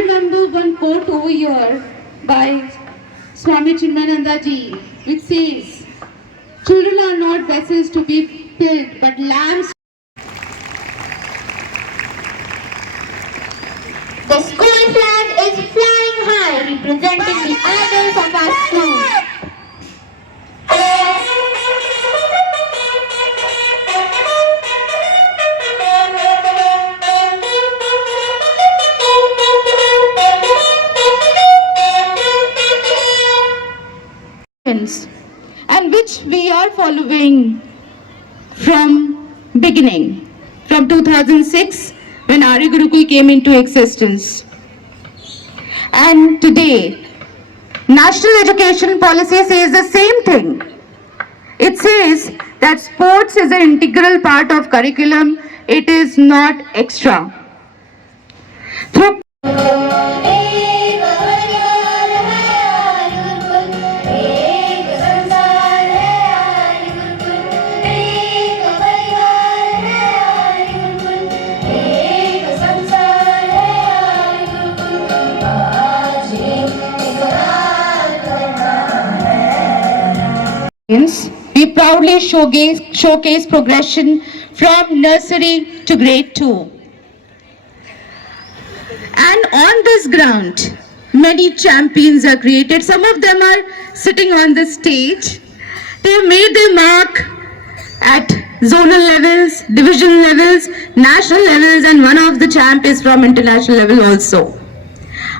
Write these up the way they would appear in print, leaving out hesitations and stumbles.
remember one quote over here by Swami Chinmayananda ji, which says, "Children are not vessels to be filled, but lamps." The school flag is flying high, representing the idols of our school. And which we are following from beginning, from 2006 when Arya Gurukul came into existence. And today, National Education Policy says the same thing. It says that sports is an integral part of curriculum, it is not extra. Through we proudly showcase progression from nursery to grade 2. And on this ground, many champions are created. Some of them are sitting on the stage. They have made their mark at zonal levels, division levels, national levels, and one of the champ is from international level also.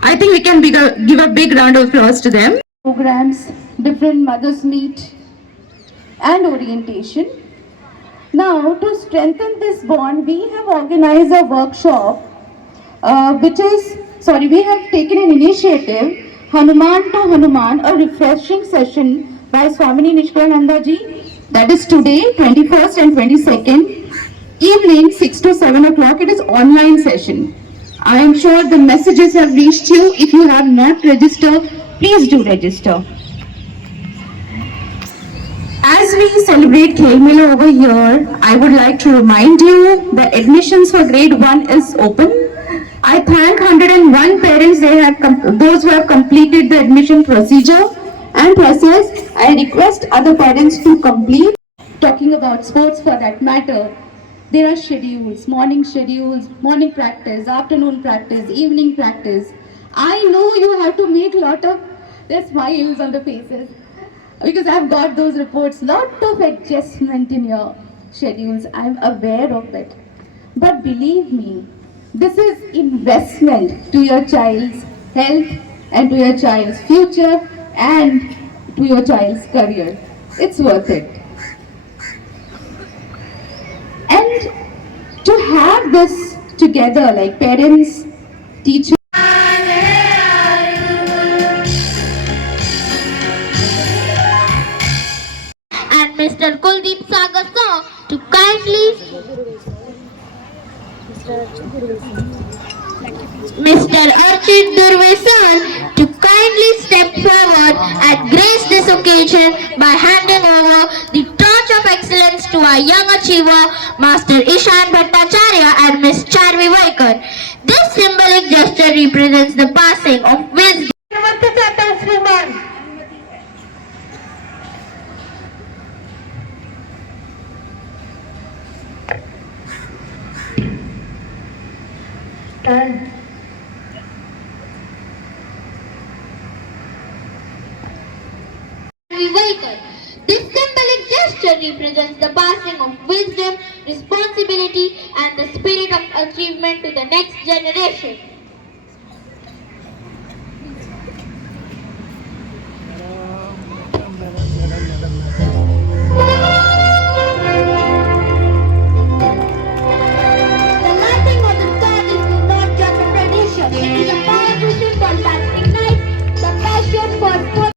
I think we can give a big round of applause to them. Programs, different mothers meet, and orientation. Now, to strengthen this bond, we have organized a workshop, we have taken an initiative, Hanuman to Hanuman, a refreshing session by Swamini Nishkalananda ji. That is today, 21st and 22nd, evening 6 to 7 o'clock. It is online session. I am sure the messages have reached you. If you have not registered, please do register. As we celebrate Khel Mela over here, I would like to remind you that admissions for grade 1 is open. I thank 101 parents, those who have completed the admission procedure and process. I request other parents to complete. Talking about sports for that matter, there are schedules, morning practice, afternoon practice, evening practice. I know you have to make a lot of their smiles on the faces, because I've got those reports, lot of adjustment in your schedules. I'm aware of it. But believe me, this is investment to your child's health and to your child's future and to your child's career. It's worth it. And to have this together, like parents, teachers, Mr. Kuldeep Sagar sir to kindly Mr. Archit Durve sir to kindly step forward and grace this occasion by handing over the torch of excellence to our young achiever, Master Ishan Bhattacharya and Miss Charvi Vaikar. This symbolic gesture represents the passing of wisdom. This symbolic gesture represents the passing of wisdom, responsibility, and the spirit of achievement to the next generation. The lighting of the star is not just a tradition, it is a powerful symbol that ignites the passion for sport.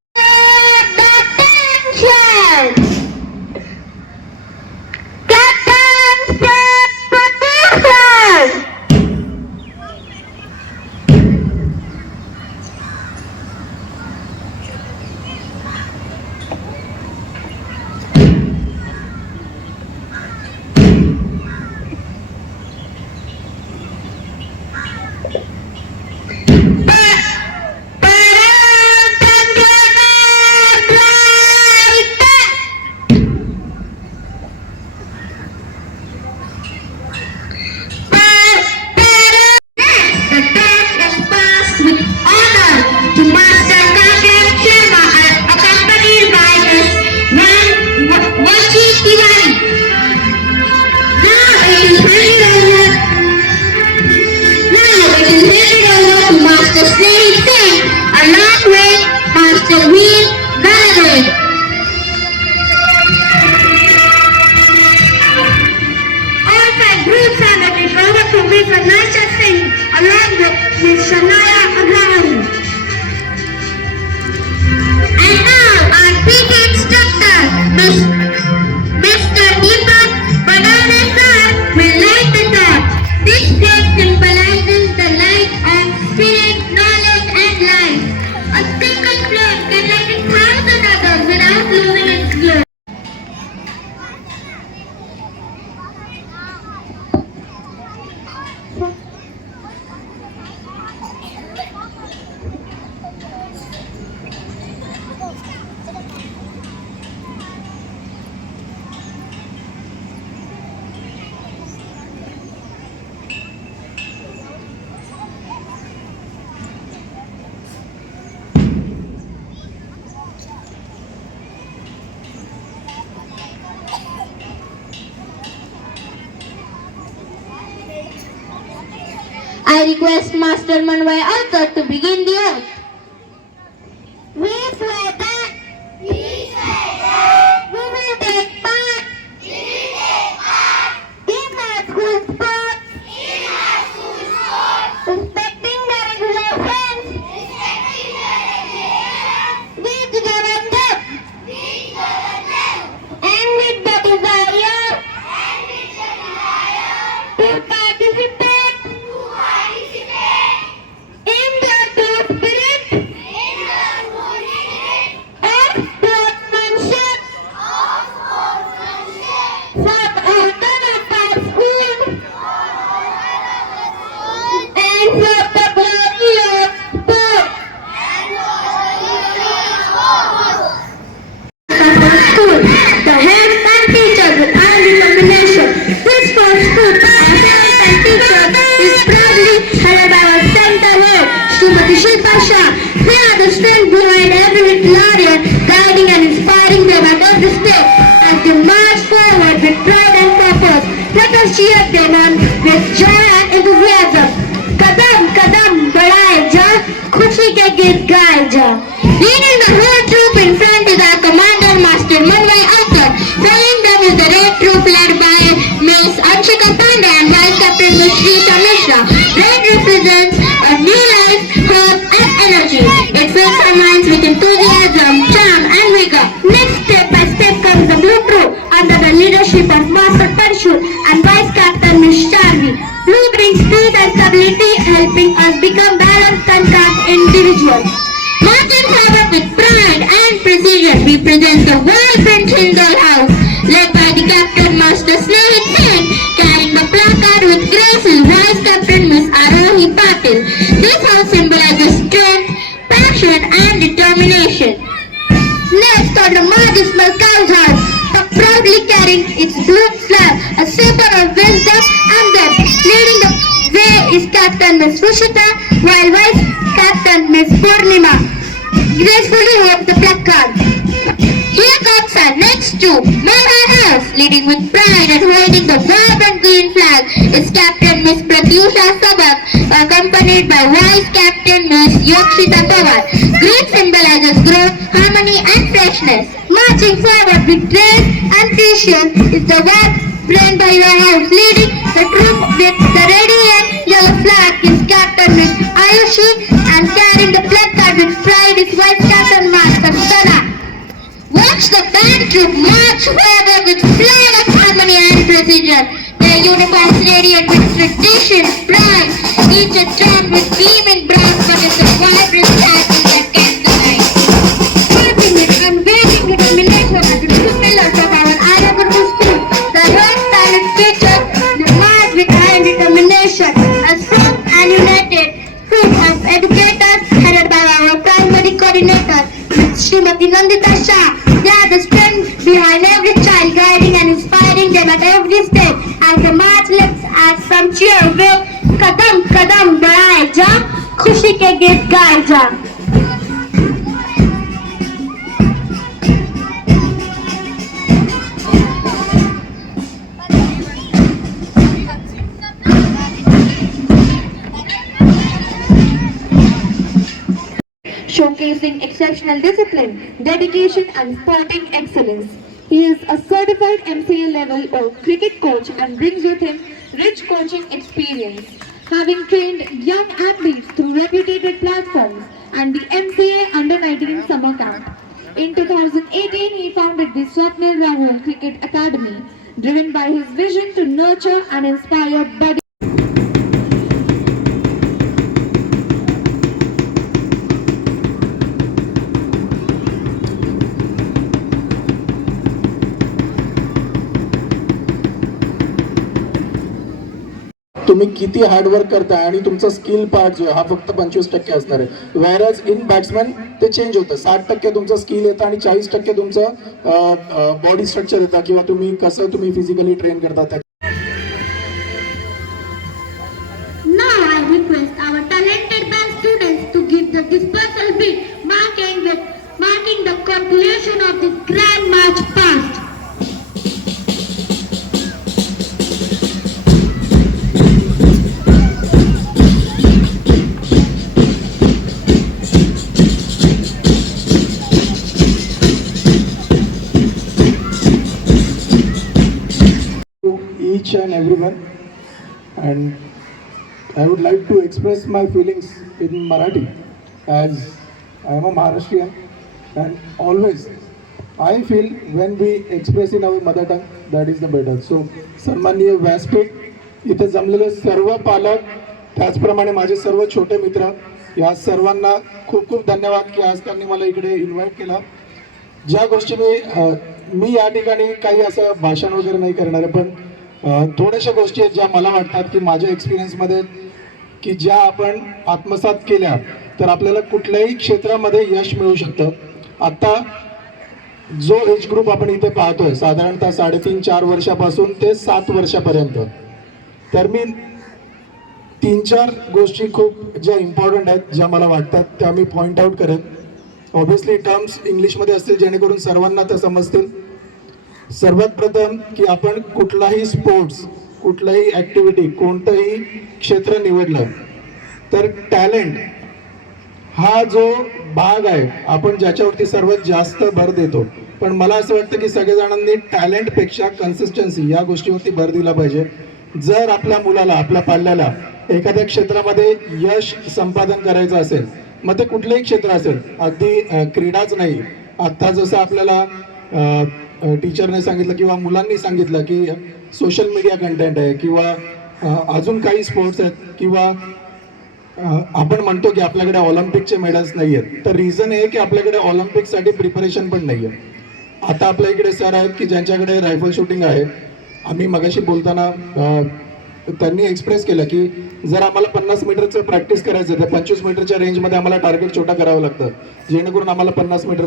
Naveen David. All five groups have a diploma from Ms. Anasha Singh along with Ms. Shania Abraham. And now our PT instructor, Mr. Deepak Banane sir will light the torch. This flame symbolizes the light of spirit, knowledge and life. A single flame can light 1,000 others without losing its glow. I request Master Manwai Author to begin the oath. We swear that we will take part in our school sports, respecting the regulations, with government, and with the desire to participate in the true spirit of sportsmanship for order of our school and for the glory of sport. School, the heads and teachers with our determination. This first school, our heads and teachers is proudly headed by our center head, Srimati Shilpa Shah. They are the strength behind every little warrior, guiding and inspiring them at every step as they march forward with pride and purpose. Let us cheer them on with joy and enthusiasm. Kadam kadam बढ़ाए जा, खुशी के गीत गाए जा. Leading the whole troop in front is our commander, Master Manwai Author. Following them is the red troop led by Miss Anshika Pandey and Vice Captain Miss Shrita Mishra. Red represents a new life, hope and energy. It fills our minds with enthusiasm, charm and vigor. Next, step by step comes the blue troop under the leadership of Master Parshul and Vice Captain Miss Sharvi. Blue brings peace and stability, helping us become balanced and calm individuals. Marching forward with pride and precision, we present the vibrant Hindol House, led by the Captain Master Snehit Singh, carrying the placard with grace is Vice Captain Miss Arohi Patil. This house symbolizes strength, passion and determination. Next on the march is Malkal's house, proudly carrying its blue flag, a symbol of wisdom and depth. Leading the way is Captain Miss Rushita, while Vice Captain Miss Purnima gracefully holds the placard. Here comes our next troop, Mara House, leading with pride and holding the vibrant green flag is Captain Miss Pratyusha Sabak, accompanied by Vice Captain Miss Yokshita Pawar. Green symbolizes growth, harmony and freshness. Marching forward with grace and precision is the vibrant by your house. Leading the troop with the radiant yellow flag is Captain Miss Ayushi, and carrying the placard with pride is Vice Captain Master Sana. Watch the band troop march forward with flag of harmony and precision. Their uniforms radiant with tradition, pride, each adorned with gleaming brass, but it's a vibrant statue that can deny. Marching with unwavering determination are the two pillars of our Ayaguru school. The red silent features the march with high determination, a strong and united group of educators headed by our primary coordinator, Srimati Nandita Shah. They are the strength behind every child, guiding and inspiring them at every step. As the march lifts us from cheer with Kadam Kadam बढ़ाए जा, खुशी के गीत गाए जा. Showcase showcasing exceptional discipline, dedication and sporting excellence. He is a certified MCA level or cricket coach and brings with him rich coaching experience, having trained young athletes through reputed platforms and the MCA Under-19 Summer Camp. In 2018, he founded the Swapnil Rahul Cricket Academy, driven by his vision to nurture and inspire budding. तुम्ही किती hard work करताय आणि तुमचा skill part जो आहे हा फक्त 25% असणार आहे. व्हेअरएज इन बॅट्समॅन ते चेंज होतं. 60% तुमचं स्किल येतं आणि 40% तुमचं बॉडी स्ट्रक्चर येतं किंवा तुम्ही कसं तुम्ही फिजिकली ट्रेन करता. Now I request our talented band students to give the dispersal beat, marking the conclusion of this grand march past. Each and everyone, and I would like to express my feelings in Marathi as I am a Maharashtrian, and always I feel when we express in our mother tongue that is the better. So सन्माननीय व्यासपीठ इथे जमलेले सर्व पालक त्याचप्रमाणे माझे सर्व छोटे मित्र या सर्वांना खूप खूप धन्यवाद की आज त्यांनी मला इकडे इन्व्हाइट केलं. ज्या गोष्टी मी या ठिकाणी काही असं भाषण वगैरे नाही करणार आहे, पण थोड्याशा गोष्टी आहेत ज्या मला वाटतात की माझ्या एक्सपिरियन्समध्ये की ज्या आपण आत्मसात केल्या तर आपल्याला कुठल्याही क्षेत्रामध्ये यश मिळू शकतं. आता जो एज ग्रुप आपण इथे पाहतोय साधारणतः 3.5-4 वर्षापासून ते 7 वर्षापर्यंत, तर मी 3-4 गोष्टी खूप ज्या इम्पॉर्टंट आहेत ज्या मला वाटतात त्या मी पॉइंट आउट करेन. ऑब्व्हियसली टर्म्स इंग्लिशमध्ये असतील जेणेकरून सर्वांना त्या समजतील. सर्वात प्रथम की आपण कुठलाही स्पोर्ट्स, कुठलाही ॲक्टिव्हिटी, कोणतंही क्षेत्र निवडलं तर टॅलेंट हा जो भाग आहे आपण ज्याच्यावरती सर्वात जास्त भर देतो, पण मला असं वाटतं की सगळेजणांनी टॅलेंटपेक्षा कन्सिस्टन्सी या गोष्टीवरती भर दिला पाहिजे. जर आपल्या मुलाला, आपल्या पाल्याला एखाद्या क्षेत्रामध्ये यश संपादन करायचं असेल, मग ते कुठलंही क्षेत्र असेल, अगदी क्रीडाच नाही. आत्ता जसं आपल्याला टीचरने सांगितलं किंवा मुलांनी सांगितलं की सोशल मीडिया कंटेंट आहे किंवा अजून काही स्पोर्ट्स आहेत किंवा आपण म्हणतो की आपल्याकडे ऑलिम्पिकचे मेडल्स नाही आहेत, तर रिझन आहे की आपल्याकडे ऑलिम्पिकसाठी प्रिपरेशन पण नाही आहे. आता आपल्या इकडे सर आहेत की ज्यांच्याकडे रायफल शूटिंग आहे. आम्ही मगाशी बोलताना त्यांनी एक्सप्रेस केलं की जर आम्हाला 50 मीटरचं प्रॅक्टिस करायचं तर 25 मीटरच्या रेंजमध्ये आम्हाला टार्गेट छोटा करावं लागतं जेणेकरून आम्हाला 50 metre.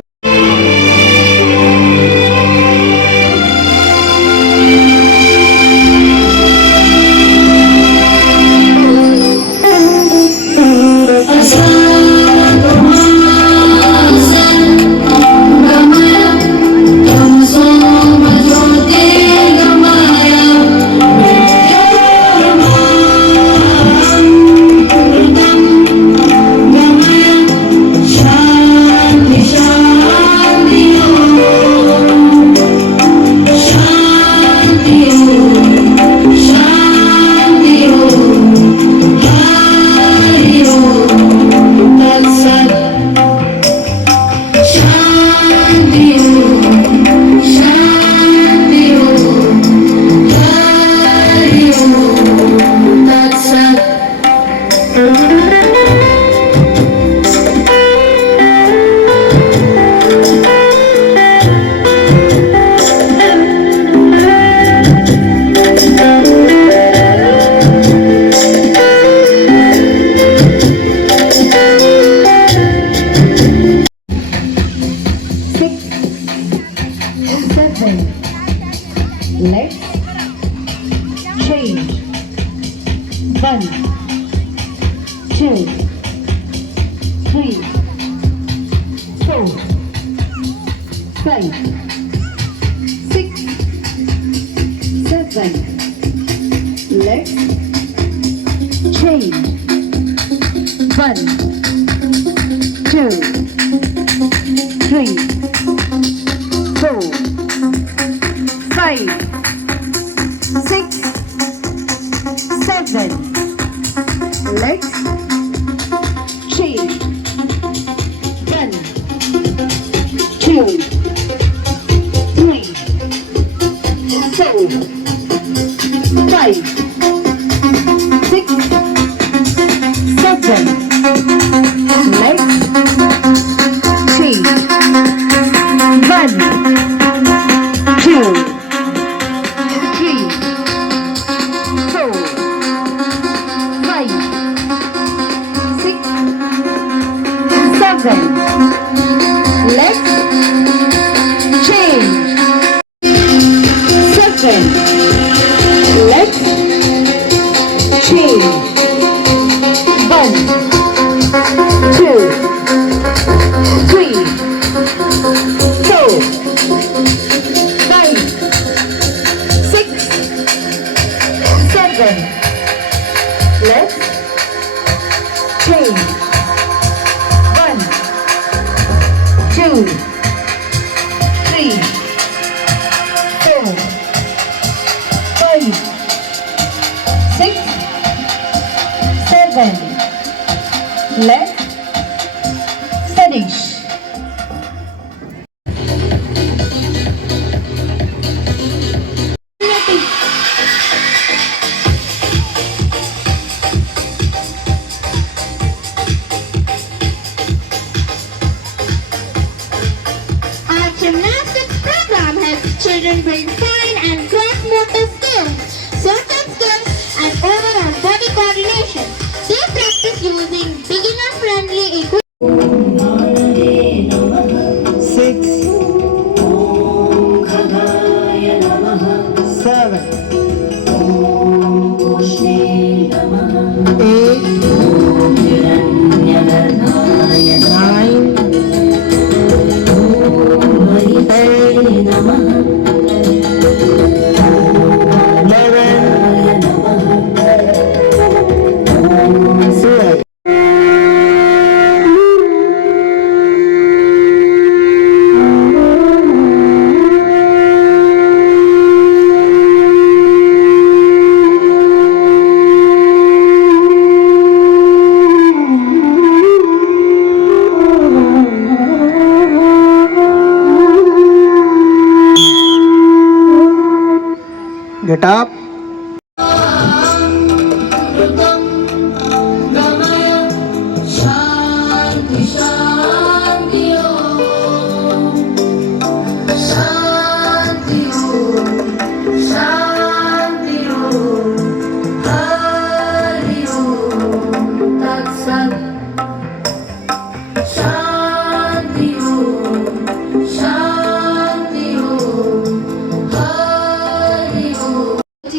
Let's change. 1, 2, 3, 4, 5, 6, 7. Let's change. 1, 2, 3, 4, 5, 6, 7. Legs, chain. 1, 2, 3, 4, 5, 6, 7. Legs, chain. 1, 2, 3, 4, 5, 6, 7. Legs, chain. 7. Legs, chain. 1, 2, 3, 4, 5, 6, 7. Legs, chain. 1, 2, 3, 4, 5, 6, 7. Let's finish. Our gymnastics program helps children build fine and gross motor skills, social skills, and overall body coordination. They practice using beginner-friendly equipment. 6, 7, 8, 9, 10, 11, 12. Get up.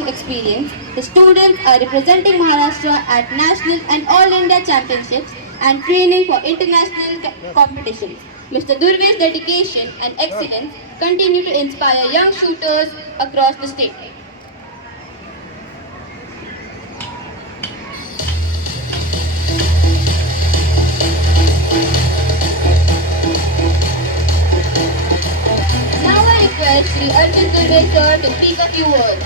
Experience. The students are representing Maharashtra at national and all India championships and training for international competitions. Mr. Durve's dedication and excellence continue to inspire young shooters across the state. Now I request Sri Arjun Durve sir to speak a few words.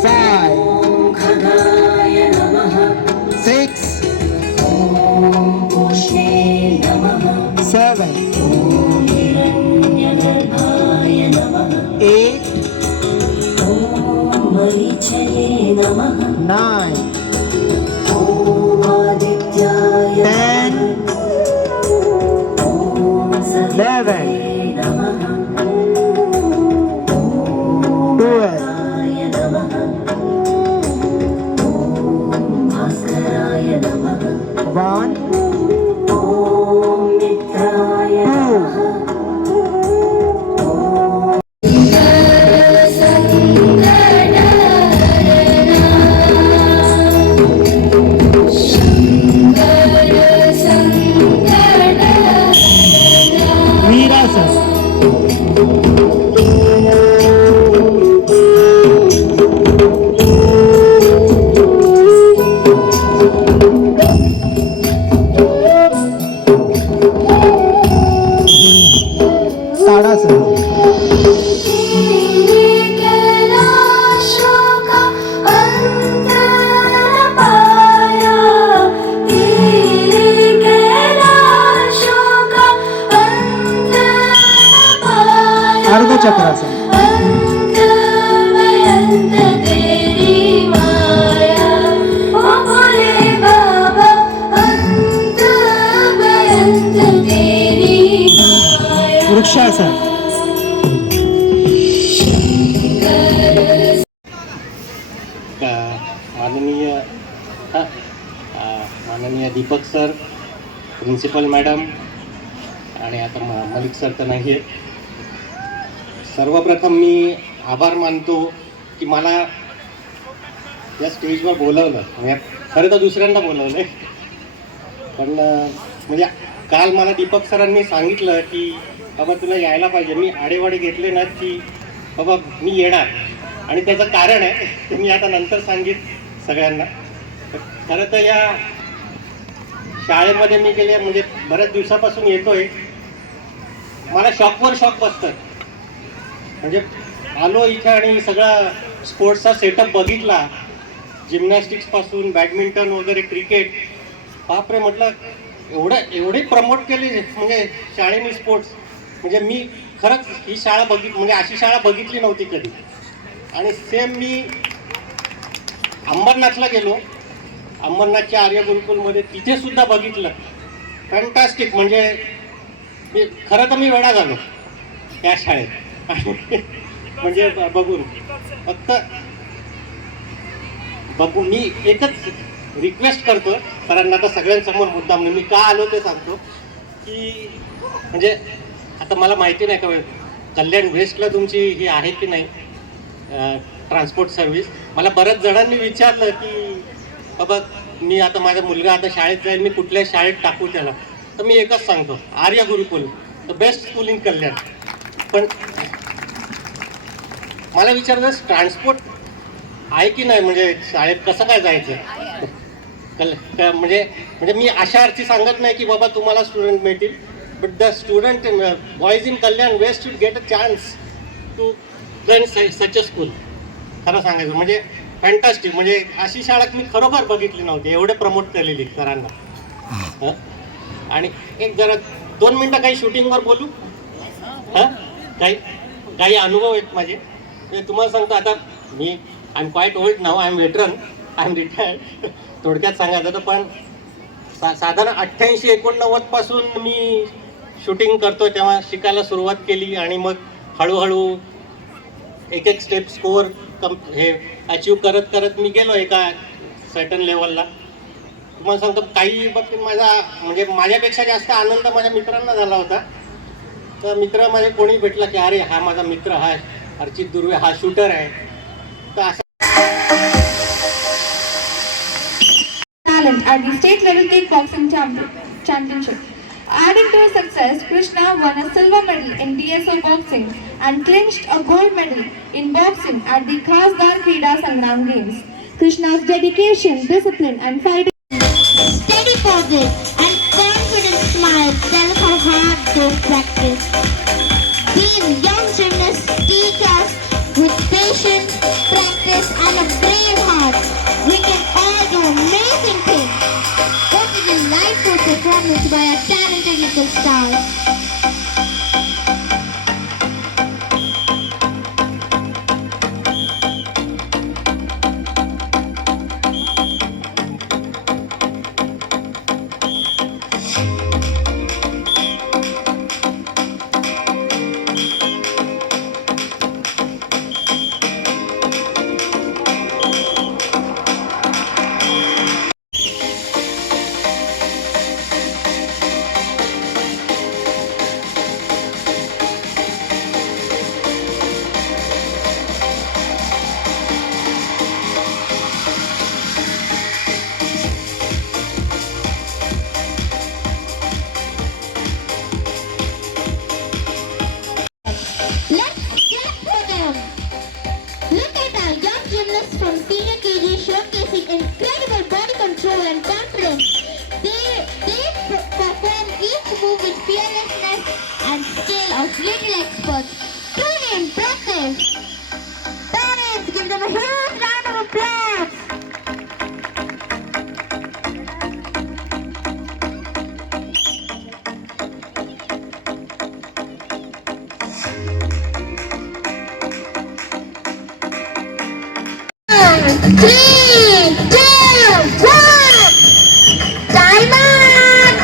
5, 6, 7, 8, 9, 10, 11, 12. 1, 2, Deepak sir, principal madam आणि आता Malik sir तर नाही आहेत. सर्वप्रथम मी आभार मानतो की मला या स्टेजवर बोलवलं. म्हणजे खरं तर दुसऱ्यांदा बोलवलं आहे, पण म्हणजे काल मला दीपक सरांनी सांगितलं की बाबा तुला यायला पाहिजे. मी आडेवाडे घेतले ना की बाबा मी येणार, आणि त्याचं कारण आहे ते मी आता नंतर सांगित सगळ्यांना. खरं तर या शाळेमध्ये मी गेले म्हणजे बऱ्याच दिवसापासून येतोय. मला शॉकवर शॉक बसतात. म्हणजे आलो इथे आणि सगळा स्पोर्ट्सचा सेटअप बघितला, जिम्नॅस्टिक्सपासून बॅडमिंटन वगैरे, क्रिकेट. बापरे, म्हटलं एवढे प्रमोट केले म्हणजे शाळेने स्पोर्ट्स. म्हणजे मी खरंच ही शाळा म्हणजे अशी शाळा बघितली नव्हती कधी. आणि सेम मी अंबरनाथला गेलो, अंबरनाथच्या आर्य गुरुकुलमध्ये, तिथे सुद्धा बघितलं. फॅन्टास्टिक. म्हणजे खरं तर मी वेडा झालो या शाळेत म्हणजे बघून. फक्त बघून मी एकच रिक्वेस्ट करतो सरांना, तर सगळ्यांसमोर मुद्दाम मी का आलो ते सांगतो की म्हणजे आता मला माहिती नाही का कल्याण वेस्टला तुमची ही आहे की नाही ट्रान्सपोर्ट सर्व्हिस. मला बऱ्याच जणांनी विचारलं की बाबा मी आता माझा मुलगा आता शाळेत जाईल, मी कुठल्या शाळेत टाकू त्याला. तर मी एकच सांगतो, Arya Gurukul the best school in Kalyan. पण मला विचारलं ट्रान्सपोर्ट आहे की नाही, म्हणजे शाळेत कसं काय जायचं. म्हणजे मी अशा अर्थी सांगत नाही की बाबा तुम्हाला स्टुडंट मिळतील, but the student boys in Kalyan west should get a chance to join such a school. खरं सांगायचं म्हणजे फॅन्टास्टिक. म्हणजे अशी शाळा मी खरोखर बघितली नव्हती, एवढे प्रमोट केलेली सरांना. आणि एक जरा 2 मिनटं काही शूटिंगवर बोलू. काही अनुभव आहेत माझे. तुम्हाला सांगतो, आता मी I am quite old now, I am veteran, I am retired. थोडक्यात सांगायचं तर पण साधारण 88-89 पासून मी शूटिंग करतो, तेव्हा शिकायला सुरुवात केली. आणि मग हळूहळू एक स्टेप स्कोअर हे अचीव करत करत मी गेलो एका सर्टन लेवलला. तुम्हाला सांगतो काही बाबतीत म्हणजे माझ्यापेक्षा जास्त आनंद माझ्या मित्रांना झाला होता. तर मित्र माझे कोणी भेटला की अरे हा माझा मित्र, हा अर्चित दुर्वे, हा शूटर आहे. तर असं talent at the state level kickboxing championship. Adding to his success, Krishna won a silver medal in DSO boxing and clinched a gold medal in boxing at the Khasdar Krida Sangram Games. Krishna's dedication, discipline and fighting Steady poses and confident smiles tell how hard they practice. These young gymnasts teach us with patience, practice and a brave heart, we can all do amazing things. What a delightful performance by our talented little stars. From senior KG showcasing incredible body control and confidence. They perform each move with fearlessness and skill of little experts. Truly impressive. Parents, give them a huge round of applause. Three, two, one. Time out.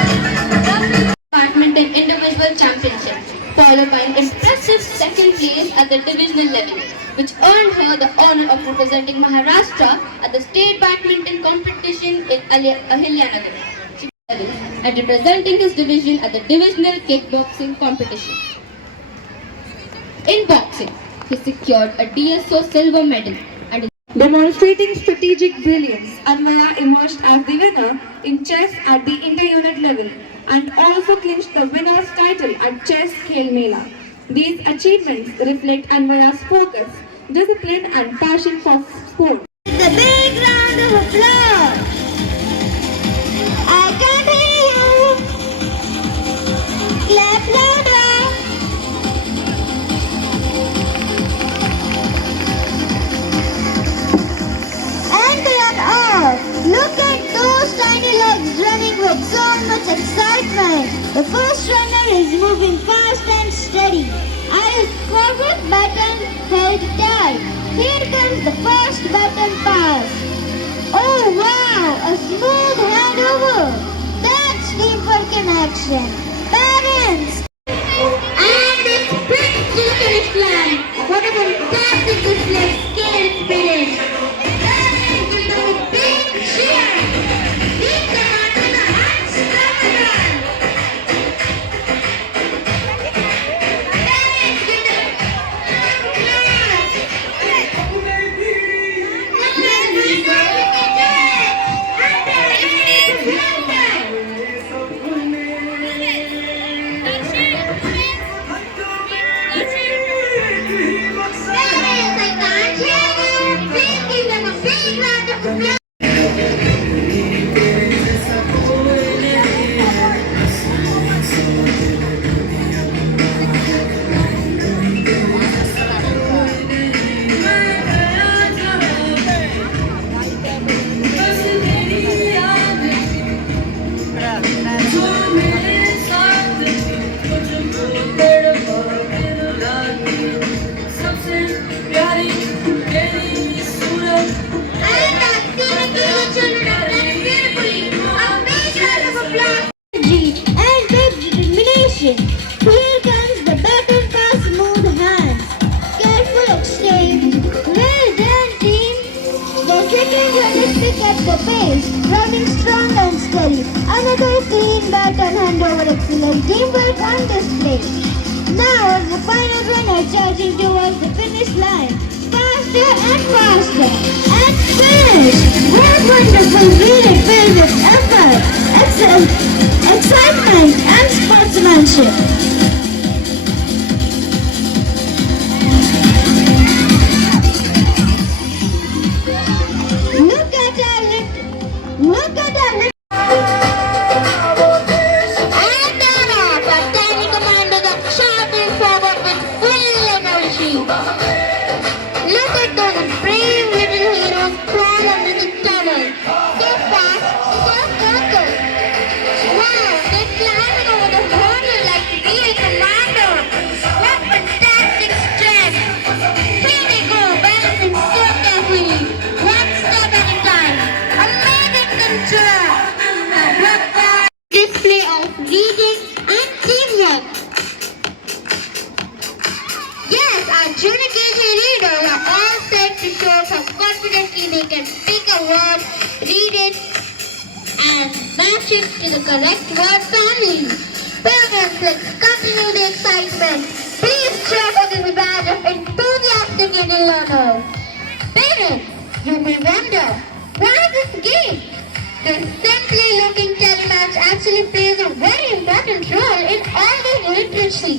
Badminton Individual Championship, followed by an impressive second place at the divisional level, which earned her the honor of representing Maharashtra at the state badminton competition in Ahilyanagar. and representing his division at the divisional kickboxing competition. In boxing, he secured a DSO silver medal and Demonstrating strategic brilliance, Anvaya emerged as the winner in chess at the inter-unit level and also clinched the winner's title at Chess Khel Mela. These achievements reflect Anvaya's focus, discipline and passion for sport. The big round of applause. I can't hear you. Clap louder. And they are off. Look at those tiny legs running with so much excitement. The first runner is moving fast and steady. Eyes forward, button held tight. Here comes the first button pass. Oh wow, a smooth handover. That's teamwork in action. Parents! And it's Prince to the finish line. What a fantastic display of skill and spirit. Parents give them a big cheer. Give them another unstoppable. Parents give them a clap. And with determination, here comes the button pass, smooth hands. Careful exchange. Well done, team. The second runners pick up the pace, running strong and steady. Another clean button handover, excellent teamwork on display. Now the final runner charging towards the finish line. Faster and faster. And finish. What wonderful relay filled with effort, excitement and sportsmanship. Look at our and Anna, Captain Commander that charging forward with full energy. Look at those brave little heroes crawl under the tunnel. So fast, so focused. Wow, they're climbing over the hurdle like real commandos. What fantastic strength. Here they go, balancing so carefully. One step at a time. Amazing control. Display of reading and teamwork. Yes, our junior KG readers are all set to show how confidently they can pick a word, read it, and match it to the correct word family. Parents, let's continue the excitement. Please cheer for this badge of enthusiastic little learners. Parents, you may wonder, why this game? The simply looking telematch actually plays a very important role in all the literacy.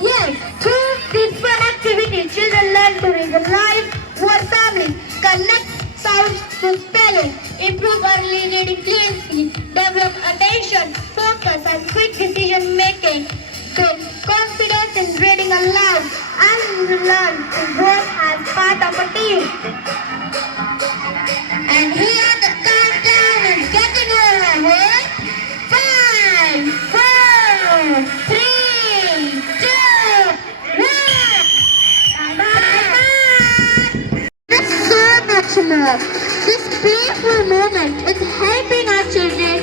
Yes, through this fun activity, children learn to read the life, word family, connect sounds to spelling, improve early reading fluency, develop attention, focus and quick decision making, build confidence in reading aloud, and learn to work as part of a team. And here the countdown is getting over. 5, 4, 3, 2, 1. Bye-bye. There's so much more. This playful moment is helping our children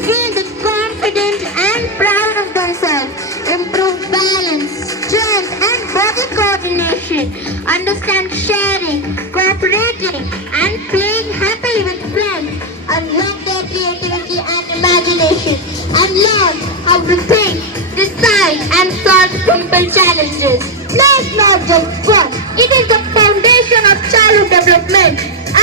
feel the confident and proud of themselves, improve balance, strength and body coordination, understand sharing, cooperating and playing happily with friends, unlock their creativity and imagination. learn how to think, decide and solve simple challenges. Play is not just fun, it is the foundation of childhood development.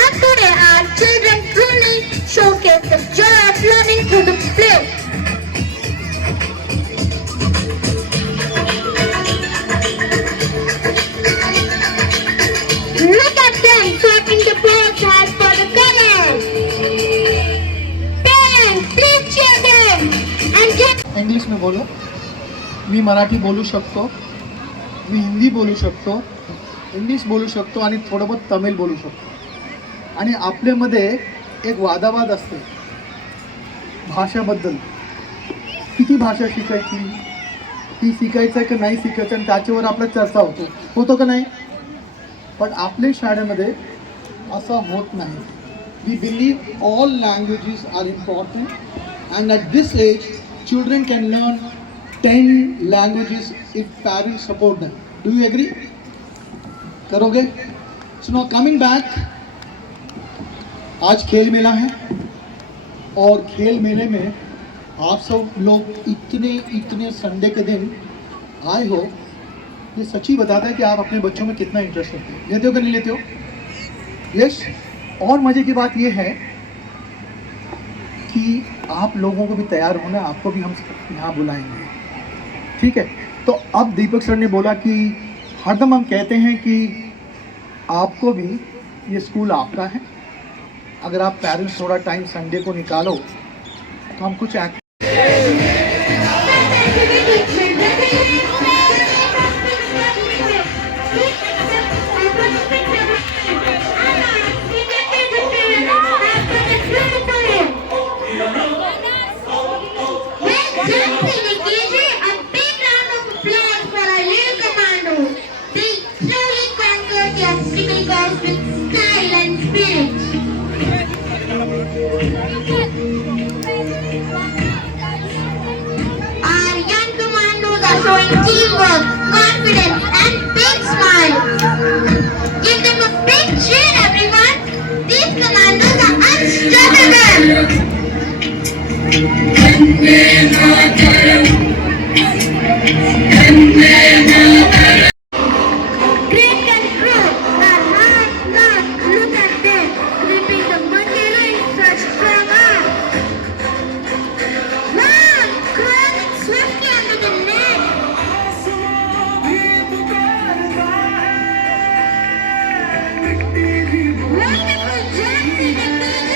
And today our children truly showcase the joy of learning through the play. Look at them swapping the players' hats for the colors. Parents, please cheer them and get English में बोलो. मी मराठी बोलू शकतो, मी हिंदी बोलू शकतो, English बोलू शकतो आणि थोडं बहुत तमिळ बोलू शकतो. आणि आपल्यामध्ये एक वादावाद असते भाषाबद्दल. किती भाषा शिकायची, ती शिकायचं की नाही शिकायचं, आणि त्याच्यावर आपला चर्चा होतो का नाही. पण आपल्या शाळेमध्ये असं होत नाही. We believe all languages are important and at this age children can learn 10 languages if parents support them. Do you agree? करोगे? So now coming back, आज खेल मेला है और खेल मेले में आप सब लोग इतने संडे के दिन आए हो. ये सच्ची बताता है कि आप अपने बच्चों में कितना इंटरेस्ट लेते हो कि नहीं लेते हो. यस. और मज़े की बात ये है कि आप लोगों को भी तैयार होना, आपको भी हम यहाँ बुलाएंगे. ठीक है. तो अब दीपक सर ने बोला कि हरदम हम कहते हैं कि आपको भी ये स्कूल आपका है. अगर आप पेरेंट्स थोड़ा टाइम संडे को निकालो तो हम कुछ Our young commandos are showing teamwork, confidence and big smiles. Give them a big cheer, everyone. These commandos are unstoppable. Great control. Look at them, gripping the mandala in such strong arms. Wow, crawling swiftly under the net. Wonderful Jackson and PJ,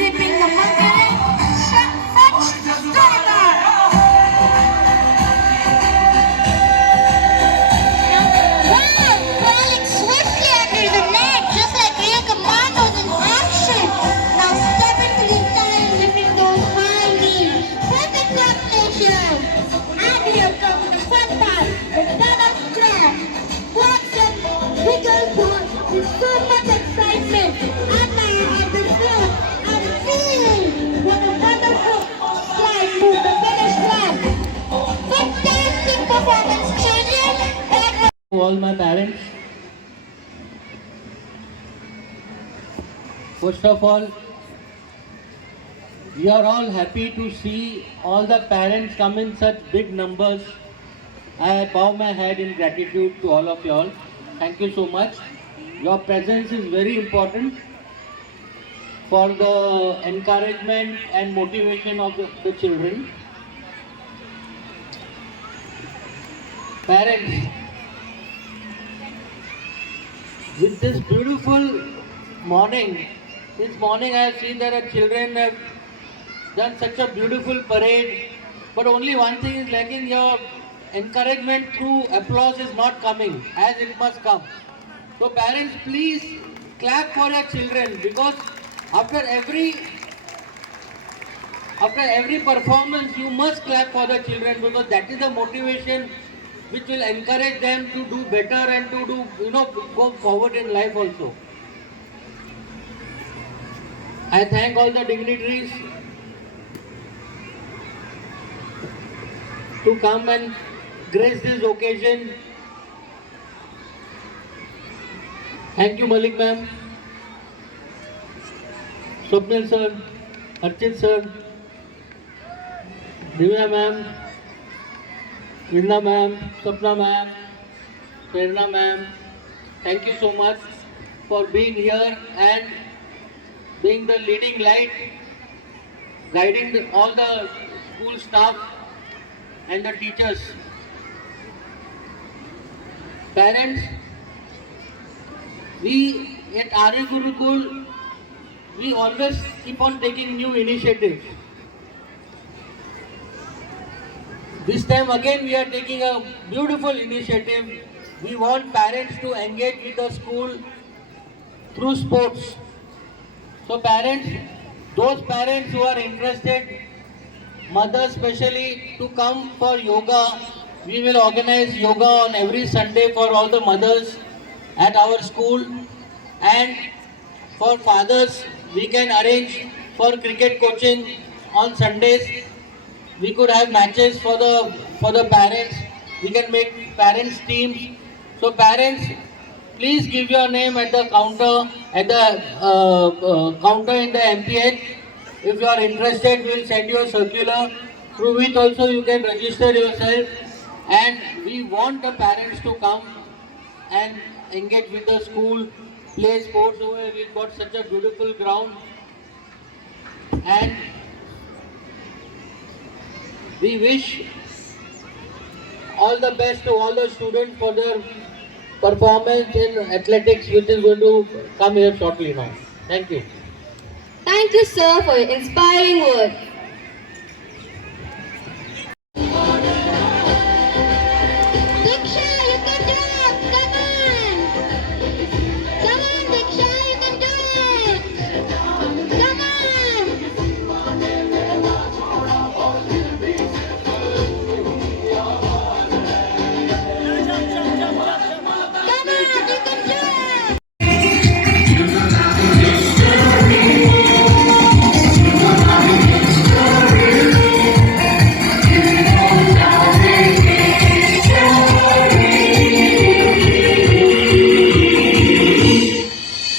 keep it up. all my parents. First of all, we are all happy to see all the parents come in such big numbers. I bow my head in gratitude to all of you all. Thank you so much. Your presence is very important for the encouragement and motivation of the children. Parents, with this beautiful morning, this morning I have seen that the children have done such a beautiful parade, but only one thing is lacking here. encouragement through applause is not coming as it must come. So parents, please clap for your children, because after every performance you must clap for the children, because that is the motivation which will encourage them to do better and to do, go forward in life also. I thank all the dignitaries to come and grace this occasion. Thank you, Malik ma'am, Swapnil sir, Archit sir, Divya ma'am, Vinda ma'am, Sapna ma'am, Prerna ma'am. Thank you so much for being here and being the leading light, guiding all the school staff and the teachers. Parents, we at Arya Gurukul, we always keep on taking new initiatives. This time again we are taking a beautiful initiative. We want parents to engage with the school through sports. So parents, those parents who are interested, mothers especially, to come for yoga. We will organize yoga on every Sunday for all the mothers at our school, and for fathers we can arrange for cricket coaching on Sundays. We could have matches for the parents. We can make parents teams. So parents, please give your name at the counter in the MPH. If you are interested, we will send you a circular through which also you can register yourself. And we want the parents to come and engage with the school, play sports over here. We've got such a beautiful ground. And we wish all the best to all the students for their performance in athletics, which is going to come here shortly now. Thank you. Thank you, sir, for your inspiring words. Diksha, you can do it! Come on! Come on, Diksha, you can do it! Come on! Come on, you can do it!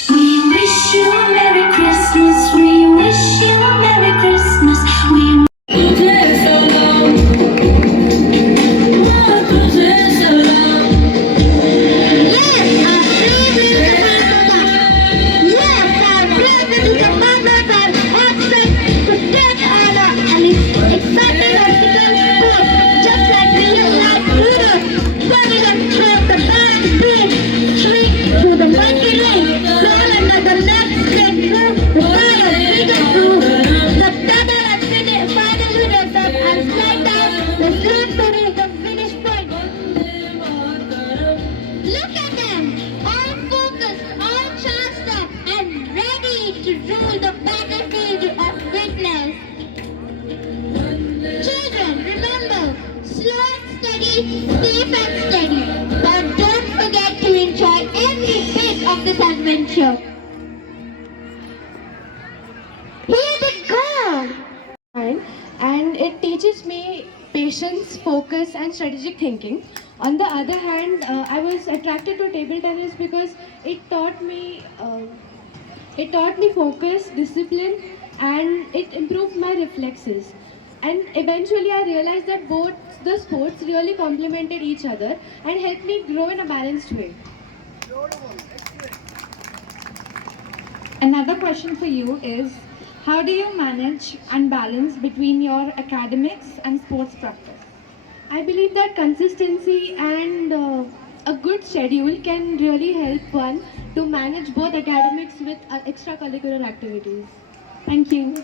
We wish you a Merry Christmas. We wish you a Merry Christmas. We Look at them, all focused, all charged up, and ready to rule the battlefield of greatness. Children, remember, slow and steady, safe and steady, but don't forget to enjoy every bit of this adventure. Here they go! And it teaches me patience, focus and strategic thinking. On the other hand, I was attracted to table tennis because it taught me focus, discipline, and it improved my reflexes. And eventually I realized that both the sports really complemented each other and helped me grow in a balanced way. Another question for you is, how do you manage and balance between your academics and sports practice? I believe that consistency and a good schedule can really help one to manage both academics with extracurricular activities. Thank you.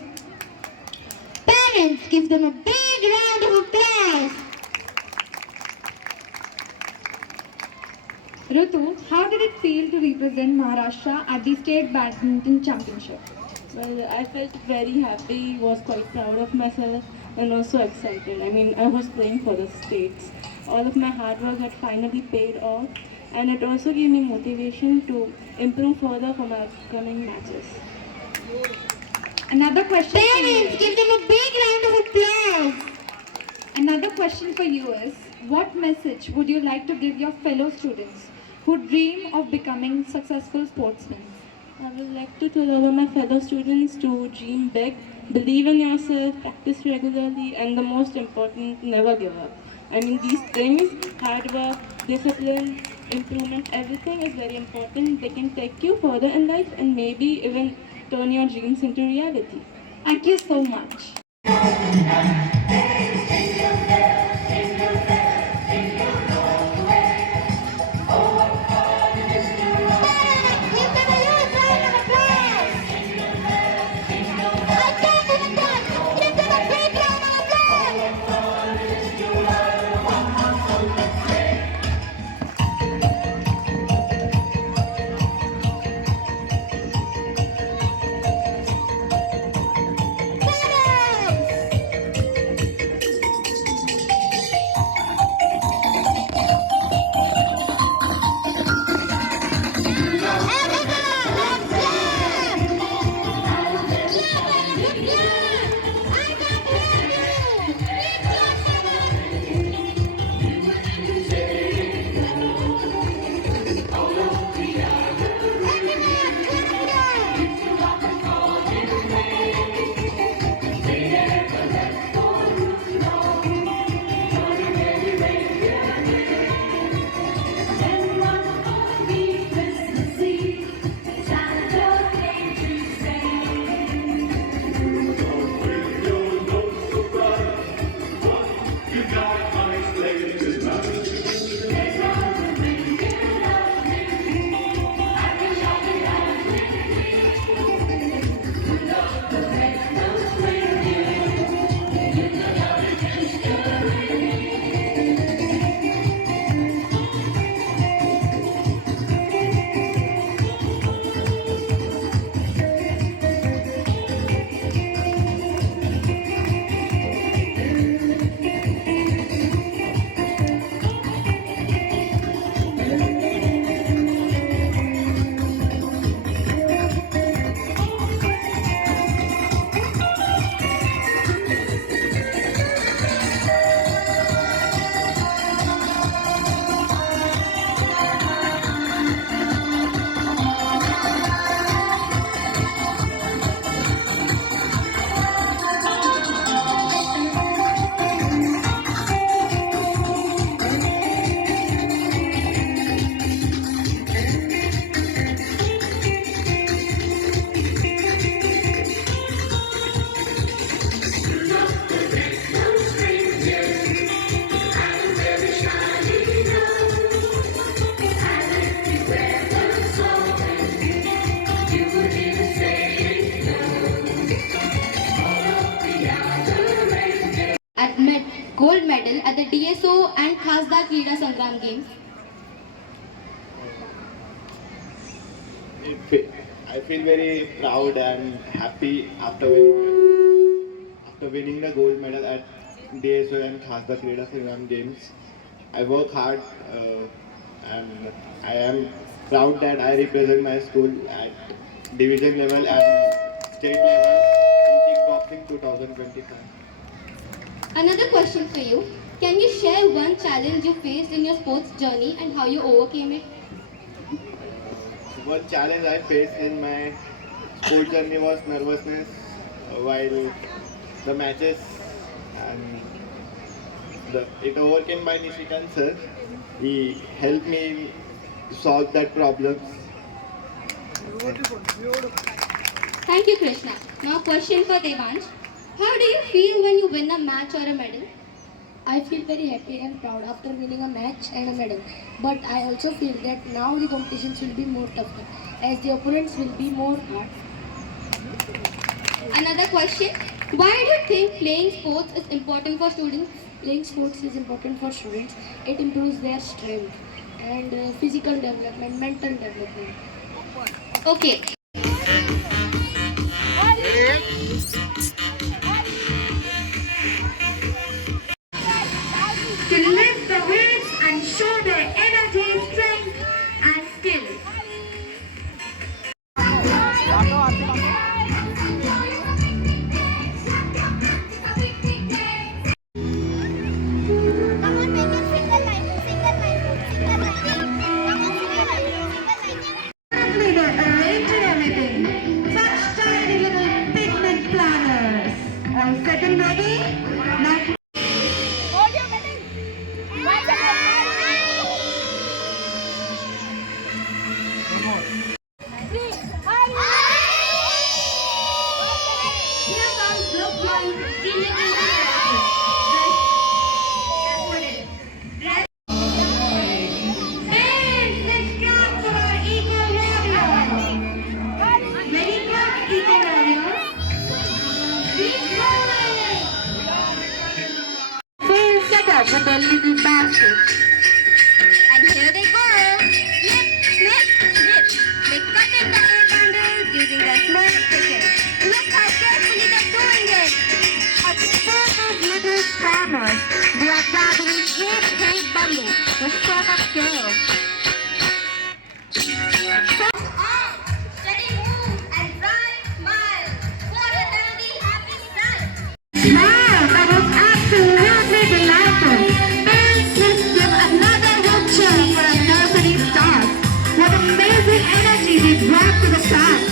Parents, give them a big round of applause. Ritu, how did it feel to represent Maharashtra at the State Badminton Championship? Well, I felt very happy, was quite proud of myself, and also excited. I mean, I was playing for the states. All of my hard work had finally paid off, and it also gave me motivation to improve further for my upcoming matches. Another question for Parents, you. give them a big round of applause. Another question for you is, what message would you like to give your fellow students who dream of becoming successful sportsmen? I would like to tell all of my fellow students to dream big, believe in yourself, practice regularly, and the most important, never give up. I mean, these things, hard work, discipline, improvement, everything is very important. They can take you further in life and maybe even turn your dreams into reality. Thank you so much. Give them a huge round of applause. I can't even dance. Give them a big round of applause. gold medal at the DSO and Khasda Krida Sangram Games. I feel very proud and happy after winning the gold medal at DSO and Khasda Krida Sangram Games. I work hard and I am proud that I represent my school at division level and state level in kickboxing 2025. Another question for you. Can you share one challenge you faced in your sports journey and how you overcame it? One challenge I faced in my sport journey was nervousness while the matches, and it overcame by Nishikant sir. He helped me solve that problem. Thank you, Krishna. Now question for Devansh. How do you feel when you win a match or a medal? I feel very happy and proud after winning a match and a medal. But I also feel that now the competitions will be more tougher as the opponents will be more hard. Another question. Why do you think playing sports is important for students? Playing sports is important for students. It improves their strength. and physical development, mental development. Okay. To lift the weights and show their energy, strength, and skill. They're arranging everything. Such tiny little pigment planners. All set and ready? Now here comes group one, kindergarten. Parents, let's clap for our eagle warriors. Very good, eagle warriors. Keep going. Full setup with a little basket. And here they go. Snip, snip, snip. They cut in the air bundles using their small pickers. Look how carefully they're doing it. A pack of little farmers. They are gathering great hay bundles with so much care. Steady move and bright smile. What a healthy, happy sight. Wow, that was absolutely delightful. Parents, let's give another good cheer for our nursery stars. What amazing energy they brought to the class.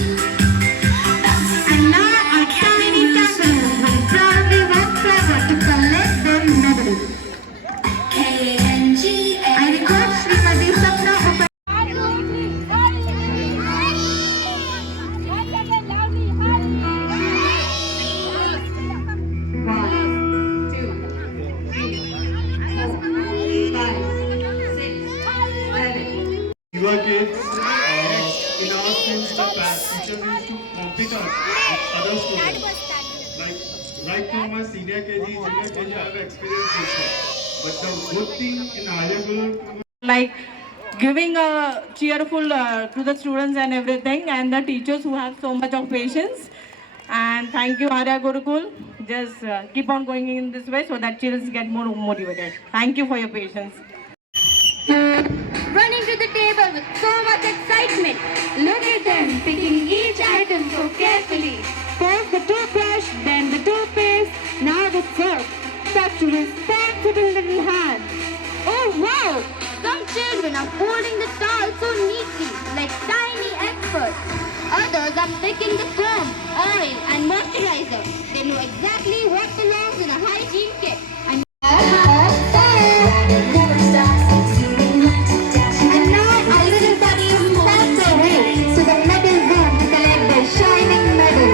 And now our tiny campions will proudly walk forward to collect their medals. I request Srimati Sapna Upa. We were kids, in our schools, the teachers used to compete us with other students. Like, right from my senior KG, junior KG, I have experienced this. But the good thing in Aryaguru, Like giving a cheerful to the students and everything, and the teachers who have so much of patience. And thank you, Arya Gurukul. Just keep on going in this way so that children get more motivated. Thank you for your patience. Running to the table with so much excitement. Look at them picking each item so carefully. First the toothbrush, then the toothpaste, now the soap. Such responsible little hands. Oh wow! Some children are folding the towel so neatly, like tiny experts. Others are picking the comb, oil, and moisturizer. They know exactly what belongs in a hygiene kit. And now our little buddies start their way to the medal room to collect their shining medal.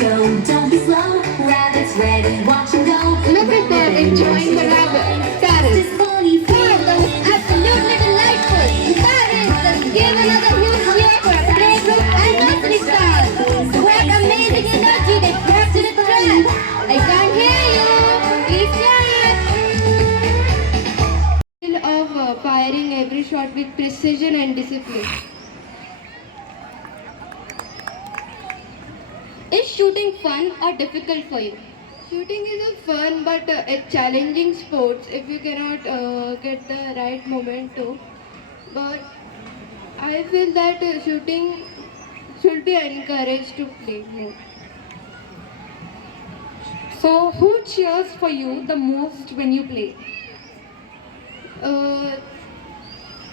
Go, don't be slow. Rabbits ready, watch and go. Look at them enjoying the rabbit. Parrots. absolutely delightful. Parents, let's give another huge cheer for our playgroup and nursery stars. What amazing energy they brought to the class. I can't hear you. Please clap. Of firing every shot with precision and discipline. Is shooting fun or difficult for you? Shooting is a fun but a challenging sport if you cannot get the right momentum. But I feel that shooting should be encouraged to play more. So who cheers for you the most when you play?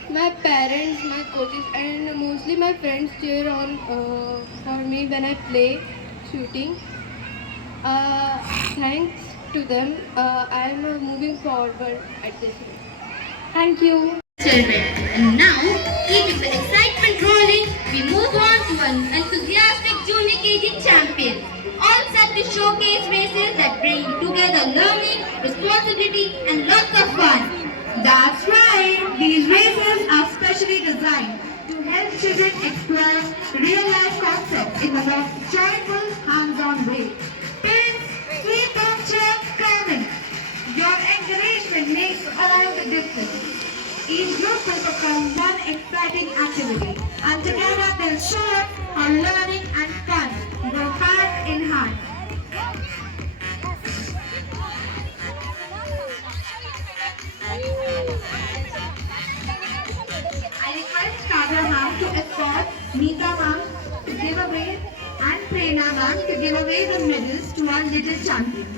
My parents, my coaches, and mostly my friends cheer on for me when I play shooting. Thanks to them, I am moving forward at this rate. Thank you. Children, and now, keeping the excitement rolling, we move on to an enthusiastic junior KG champion. All set to showcase races that bring together learning, responsibility, and lots of fun. That's right. These races are specially designed to help children explore real-life concepts in a more joyful, hands-on way. Parents, keep those chairs coming. Your encouragement makes all the difference. Each group will perform one exciting activity, and together they'll show how learning and fun go hand in hand. I request Sagar ma'am to escort Meeta ma'am to give away and Prerna ma'am to give away the medals to our little champions.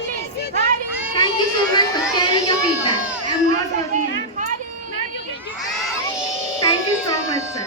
Thank you so much for sharing your feedback. I'm not working. Thank you so much, sir.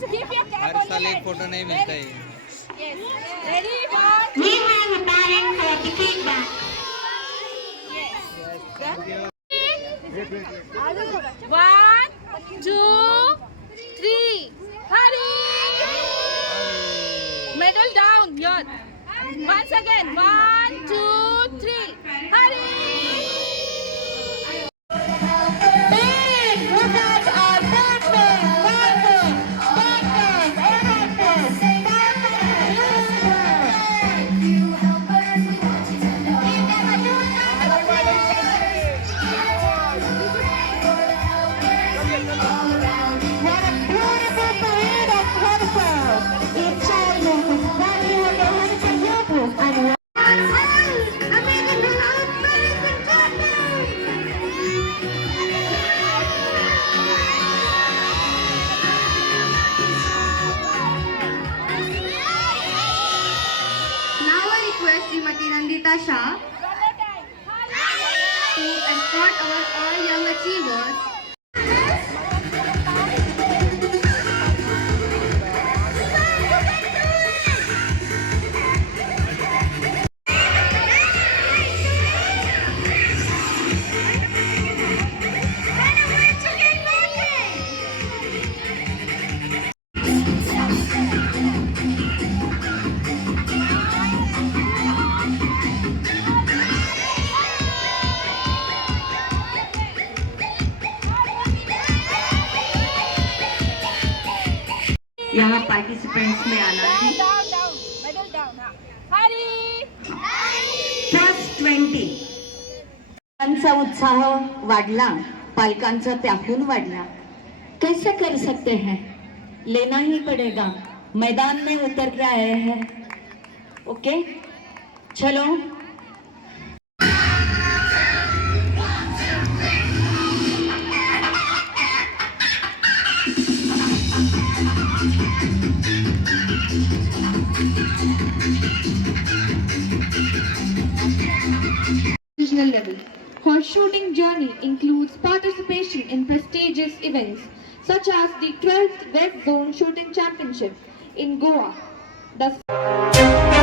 एक photo नहीं मिलता है. We have a parent for the feedback. One, two, three. Hurry! Medal down here. Once again. 1, 2, 3. Hurry! Shah to escort our all young achievers. यहाँ participants में आना है. First 20. पालकांचा उत्साह वाढला, पालकांचा त्याहून वाढला. कैसे कर सकते हैं? लेना ही पड़ेगा. मैदान में उतर के आए हैं. ओके, चलो. level. Her shooting journey includes participation in prestigious events such as the 12th West Zone Shooting Championship in Goa, the